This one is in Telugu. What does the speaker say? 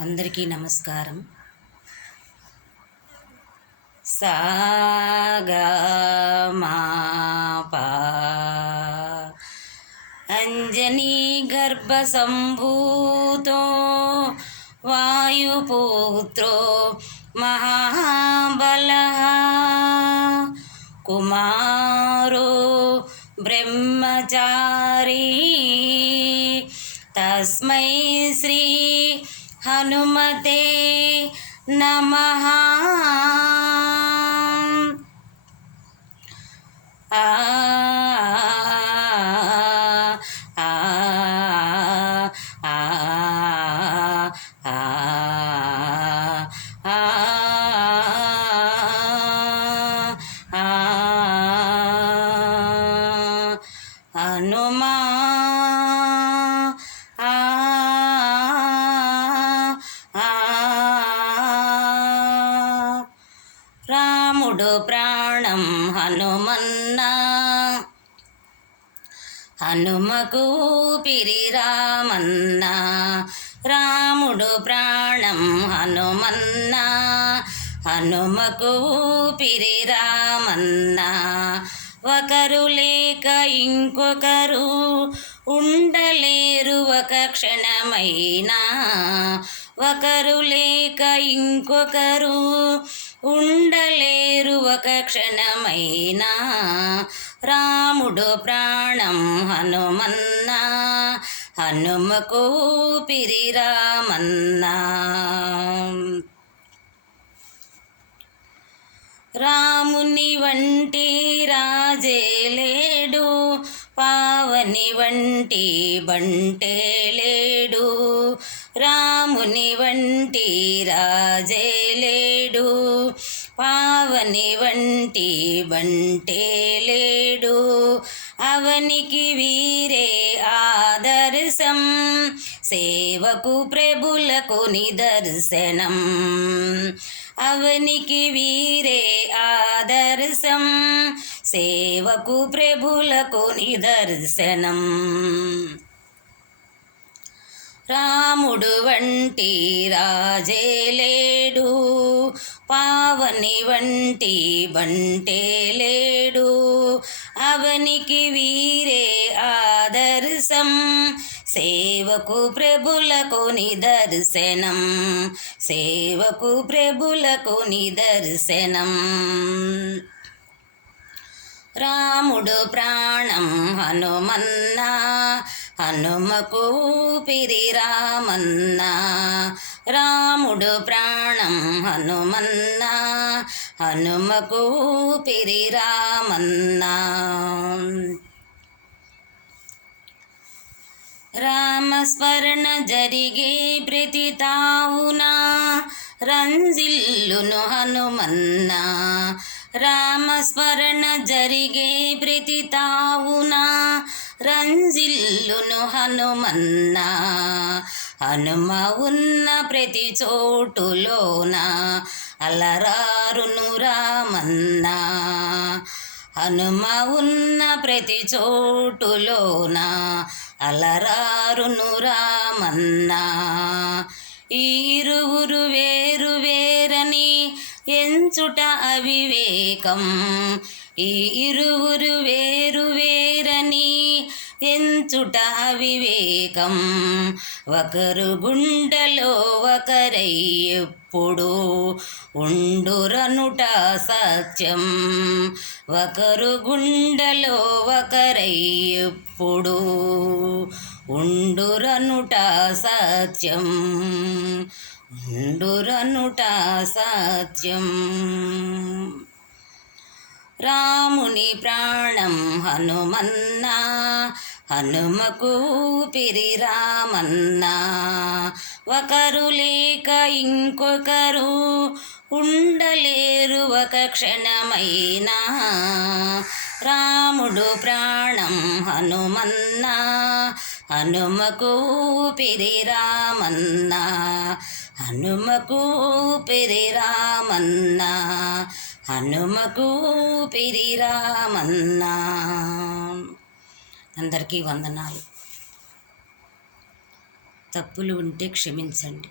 అందరికీ నమస్కారం. సాగమాపా అంజనీ గర్భసంభూతో వాయుపుత్రో మహాబలః కుమారో బ్రహ్మచారీ తస్మై శ్రీ హనుమతే నమః. హనుమా రాముడు ప్రాణం హనుమన్నా, హనుమకు ఊపిరి రామన్నా. రాముడు ప్రాణం హనుమన్నా, హనుమకు ఊపిరి రామన్నా. ఒకరు లేక ఇంకొకరు ఉండలేరు ఒక క్షణమైనా. ఒకరు లేక ఇంకొకరు ఉండలేరు ఒక క్షణమైనా. రాముడు ప్రాణం హనుమన్నా, హనుమకు ఊపిరి రామన్నా. రాముని వంటి రాజే లేడు, పావని వంటి బంటే లేడు. రాముని వంటి రాజే లేడు, పావని వంటి బంటే లేడు. అవనికి వీరే ఆదర్శం, సేవకు ప్రభులకు నిదర్శనం. అవనికి వీరే ఆదర్శం, సేవకు ప్రభులకు నిదర్శనం. రాముడు వంటి రాజే లేడు, పావని వంటి బంటే లేడు. అవనికి వీరే ఆదర్శం, సేవకు ప్రభులకు నిదర్శనం. సేవకు ప్రభులకు నిదర్శనం. రాముడు ప్రాణం హనుమన్నా, హనుమకు ఊపిరి రామన్నా. రాముడు ప్రాణం హనుమన్నా, హనుమకు ఊపిరి రామన్నా. రామస్మరణ జరిగే ప్రతి తావునా రంజిల్లును హనుమన్నా. రామస్మరణ జరిగే ప్రతి తావునా రంజిల్లును హనుమన్నా. హనుమ ఉన్న ప్రతి చోటులోన అలరారును రామన్నా. హనుమ ఉన్న ప్రతి చోటులోన అలరారును రామన్నా. ఈ ఇరువురు వేరు వేరని ఎంచుట అవివేకం. ఈ ఇరువురు వేరు వేరని ఎంచుట అవివేకం. ఒకరు గుండెలో ఒకరై ఎప్పుడు ఉండురనుట సత్యం. ఒకరు గుండెలో ఒకరై ఎప్పుడు ఉండురనుట సత్యం. ఉండురనుట సత్యం. రాముని ప్రాణం హనుమన్నా, హనుమకు ఊపిరి రామన్నా. ఒకరు లేక ఇంకొకరు ఉండలేరు ఒక క్షణమైనా. రాముడు ప్రాణం హనుమన్నా, హనుమకు ఊపిరి రామన్నా. హనుమకు ఊపిరి రామన్నా. హనుమకు ఊపిరి రామన్నా. అందరికీ వందనాలు. తప్పులు ఉంటే క్షమించండి.